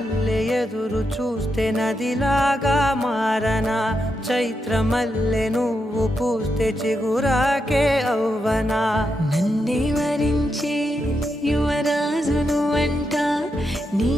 మల్లె ఎదురు చూస్తే నదిలాగా మారనా చైత్ర మల్లె నువ్వు పూస్తే చిగురాకే అవ్వనా నన్నే వరించే యువరాజును అంట నీ